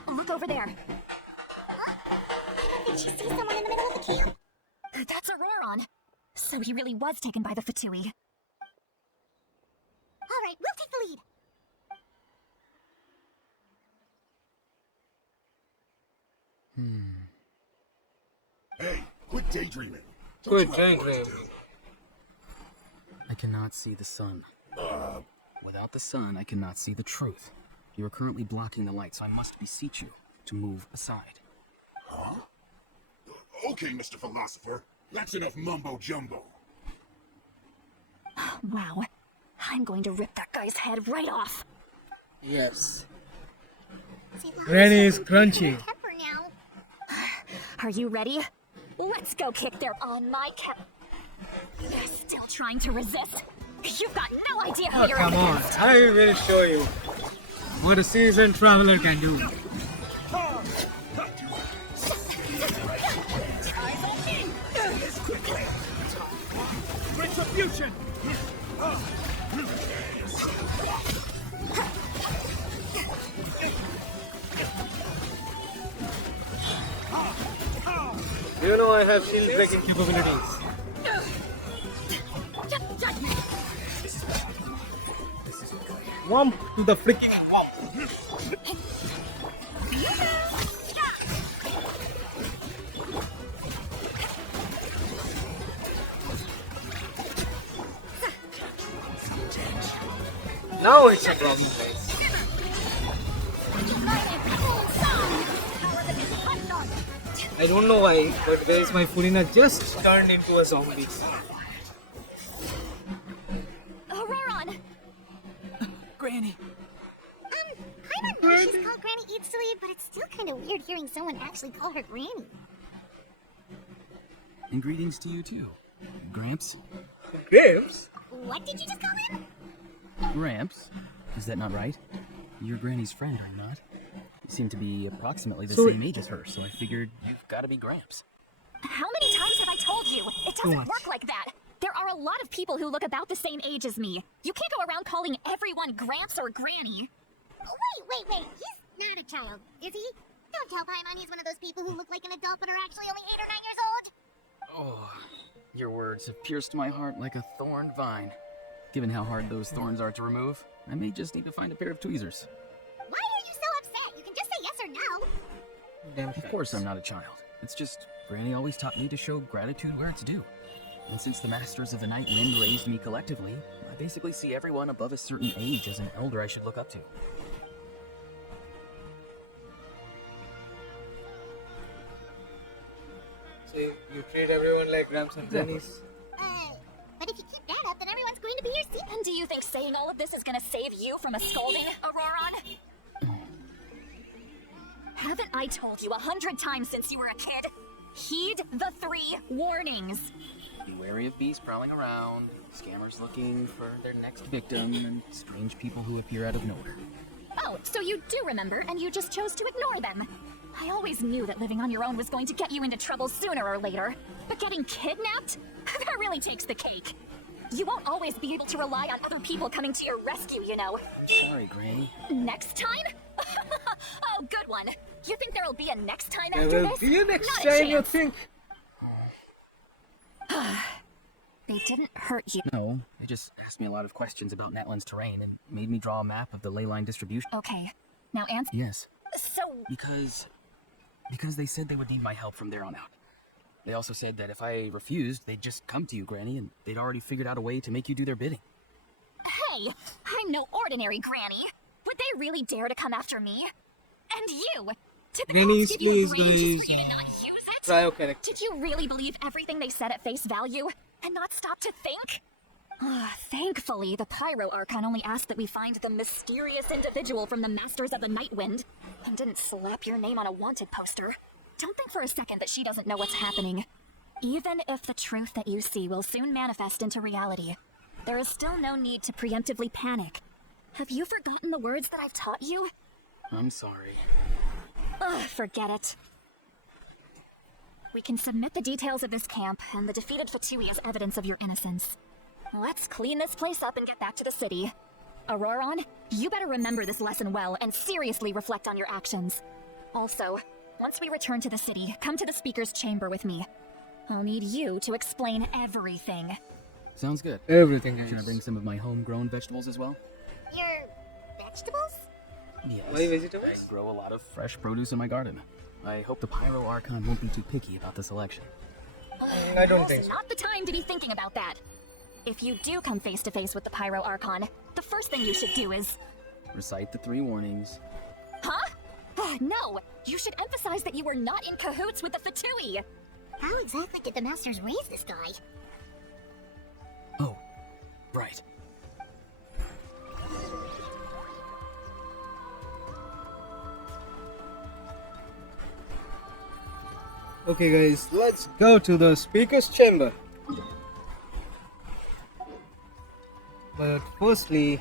Look over there. Did she see someone in the middle of the camp? That's Auroron. So he really was taken by the Fatui. All right, we'll take the lead. Hey, quit daydreaming. Quit daydreaming. I cannot see the sun. Without the sun, I cannot see the truth. You are currently blocking the light, so I must beseech you to move aside. Huh? Okay, Mr. Philosopher. That's enough mumbo-jumbo. Wow. I'm going to rip that guy's head right off. Yes. Citlali Granny is should crunchy. temper now. Are you ready? Let's go kick their on my cap. They're still trying to resist. You've got no idea who Oh, you're come up on. against. I will show you what a seasoned traveler can do. Retribution! You know I have shield breaking capabilities. Wump to the freaking wump. Now it's a problem, guys. I don't know why, but guys, my Furina just turned into a zombie. Auroron! Granny! Paimon knows she's called Granny Eats Sleep, but it's still kind of weird hearing someone actually call her Granny. And greetings to you too, Gramps. Graves? What did you just call him? Gramps? Is that not right? You're Granny's friend, are you not? You seem to be approximately the So- same age as her, so I figured you've got to be Gramps. How many times have I told you? It doesn't much. work like that. There are a lot of people who look about the same age as me. You can't go around calling everyone Gramps or Granny. Wait. He's not a child, is he? Don't tell Paimon he's one of those people who look like an adult but are actually only 8 or 9 years old. Oh, your words have pierced my heart like a thorned vine. Given how hard those thorns are to remove, I may just need to find a pair of tweezers. Why are you so upset? You can just say yes or no. Damn Of course I'm not a child. It's just, Granny always taught me to show gratitude where it's due. And since the Masters of the Night Wind raised me collectively, I basically see everyone above a certain age as an elder I should look up to. So you treat everyone like Gramps and Grannies? But if you keep that up, then everyone's going to be your secret. And do you think saying all of this is gonna save you from a scolding, Auroron? Haven't I told you 100 times since you were a kid? Heed the 3 warnings. Be wary of beasts prowling around, scammers looking for their next victim, and strange people who appear out of nowhere. Oh, so you do remember, and you just chose to ignore them. I always knew that living on your own was going to get you into trouble sooner or later. But getting kidnapped? That really takes the cake. You won't always be able to rely on other people coming to your rescue, you know. Sorry, Granny. Next time? Oh, good one. You think there'll be a next time There after will this? be a next Not a time, you chance. think? They didn't hurt you. No, they just asked me a lot of questions about Natlan's terrain and made me draw a map of the ley line distribution. Okay. Now answer. Yes, So, because they said they would need my help from there on out. They also said that if I refused, they'd just come to you, Granny, and they'd already figured out a way to make you do their bidding. hey, I'm no ordinary granny. Would they really dare to come after me? And you? Did the Grannies, gods give you please, range for you to not use it? Try your character. Did you really believe everything they said at face value and not stop to think? Thankfully, the Pyro Archon only asked that we find the mysterious individual from the Masters of the Night Wind and didn't slap your name on a wanted poster. Don't think for a second that she doesn't know what's happening. Even if the truth that you see will soon manifest into reality, there is still no need to preemptively panic. Have you forgotten the words that I've taught you? I'm sorry. Forget it. We can submit the details of this camp and the defeated Fatui as evidence of your innocence. Let's clean this place up and get back to the city. Auroron, you better remember this lesson well and seriously reflect on your actions. Also, once we return to the city, come to the speaker's chamber with me. I'll need you to explain everything. Sounds good. Everything Should I is. bring some of my homegrown vegetables as well? Your vegetables? Yes. Why vegetables? I grow a lot of fresh produce in my garden. I hope the Pyro Archon won't be too picky about the selection. I don't think so. Not the time to be thinking about that. If you do come face to face with the Pyro Archon, the first thing you should do is... Recite the 3 warnings. Huh? No! You should emphasize that you were not in cahoots with the Fatui! How exactly did the Masters raise this guy? Oh, right. Okay guys, let's go to the speaker's chamber. But firstly,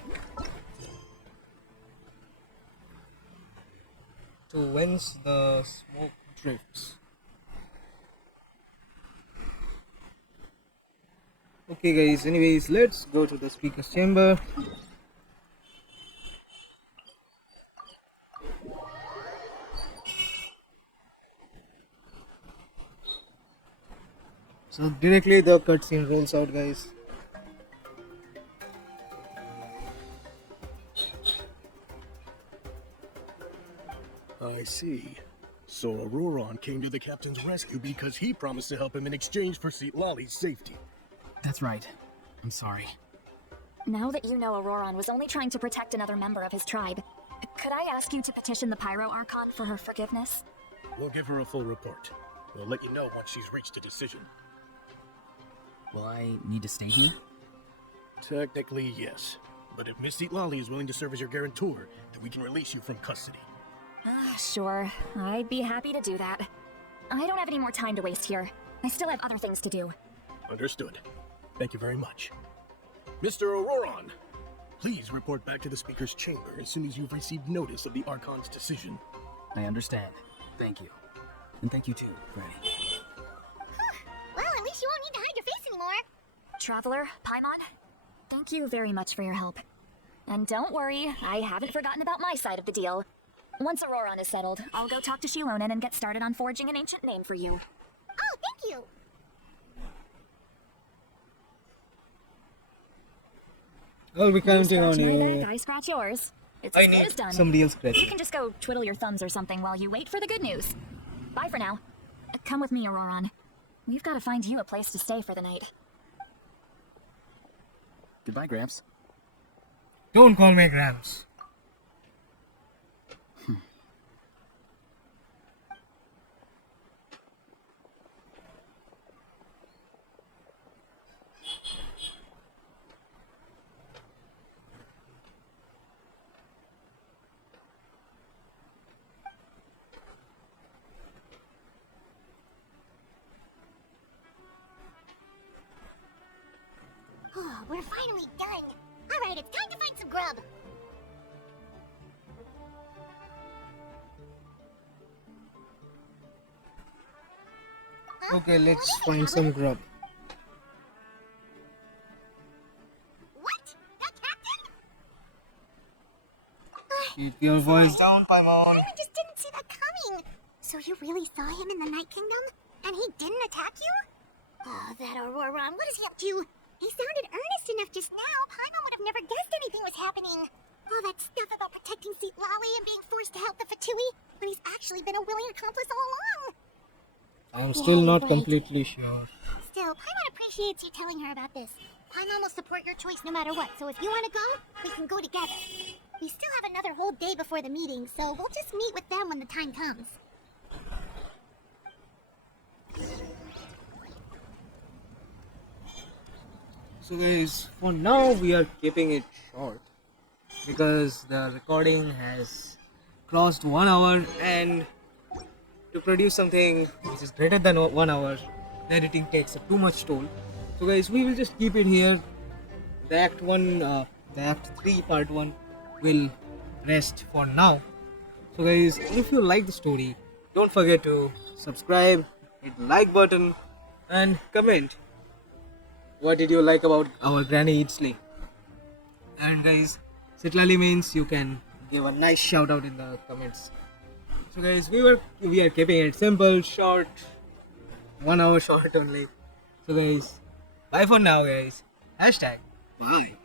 to whence the smoke drifts. Okay guys, anyways, let's go to the speaker's chamber. So directly the cutscene rolls out, guys. I see. So Auroron came to the captain's rescue because he promised to help him in exchange for Citlali's safety. That's right. I'm sorry. Now that you know Auroron was only trying to protect another member of his tribe, could I ask you to petition the Pyro Archon for her forgiveness? We'll give her a full report. We'll let you know once she's reached a decision. Will I need to stay here? Technically, yes. But if Miss Citlali is willing to serve as your guarantor, then we can release you from custody. Sure. I'd be happy to do that. I don't have any more time to waste here. I still have other things to do. Understood. Thank you very much. Mr. Auroron, please report back to the Speaker's chamber as soon as you've received notice of the Archon's decision. I understand. Thank you. And thank you too, Granny. Well, at least you won't need to hide your face anymore. Traveler, Paimon, thank you very much for your help. And don't worry, I haven't forgotten about my side of the deal. Once Auroron is settled, I'll go talk to Shilonen and get started on forging an ancient name for you. Oh, thank you. I'll be counting on Scratch my you. back, I scratch yours. It's I as good need as done. somebody else You scratching. can just go twiddle your thumbs or something while you wait for the good news. Bye for now. Come with me, Auroron. We've got to find you a place to stay for the night. Goodbye, Gramps. Don't call me Gramps. Oh, we're finally done. All right, it's time to find some grub. Okay, let's find some grub. What? The captain? Keep your voice down, Paimon. I just didn't see that coming. So you really saw him in the Night Kingdom? And he didn't attack you? Oh, that Auroron, what is he up to? He sounded earnest enough just now. Paimon would have never guessed anything was happening. All that stuff about protecting Citlali and being forced to help the Fatui, when he's actually been a willing accomplice all along. I'm still not Wait. completely sure. Still, Paimon appreciates you telling her about this. Paimon will support your choice no matter what, so if you want to go, we can go together. We still have another whole day before the meeting, so we'll just meet with them when the time comes. So guys, for now we are keeping it short because the recording has crossed 1 hour, and to produce something which is greater than 1 hour, the editing takes up too much toll. So guys, we will just keep it here. The Act 3 Part 1 will rest for now. So guys, if you like the story, don't forget to subscribe, hit the like button and comment. What did you like about our Granny Eats Slay? And guys, Citlali means you can give a nice shout out in the comments. So guys, we are keeping it simple, short, 1 hour short only. So guys, bye for now guys. #bye.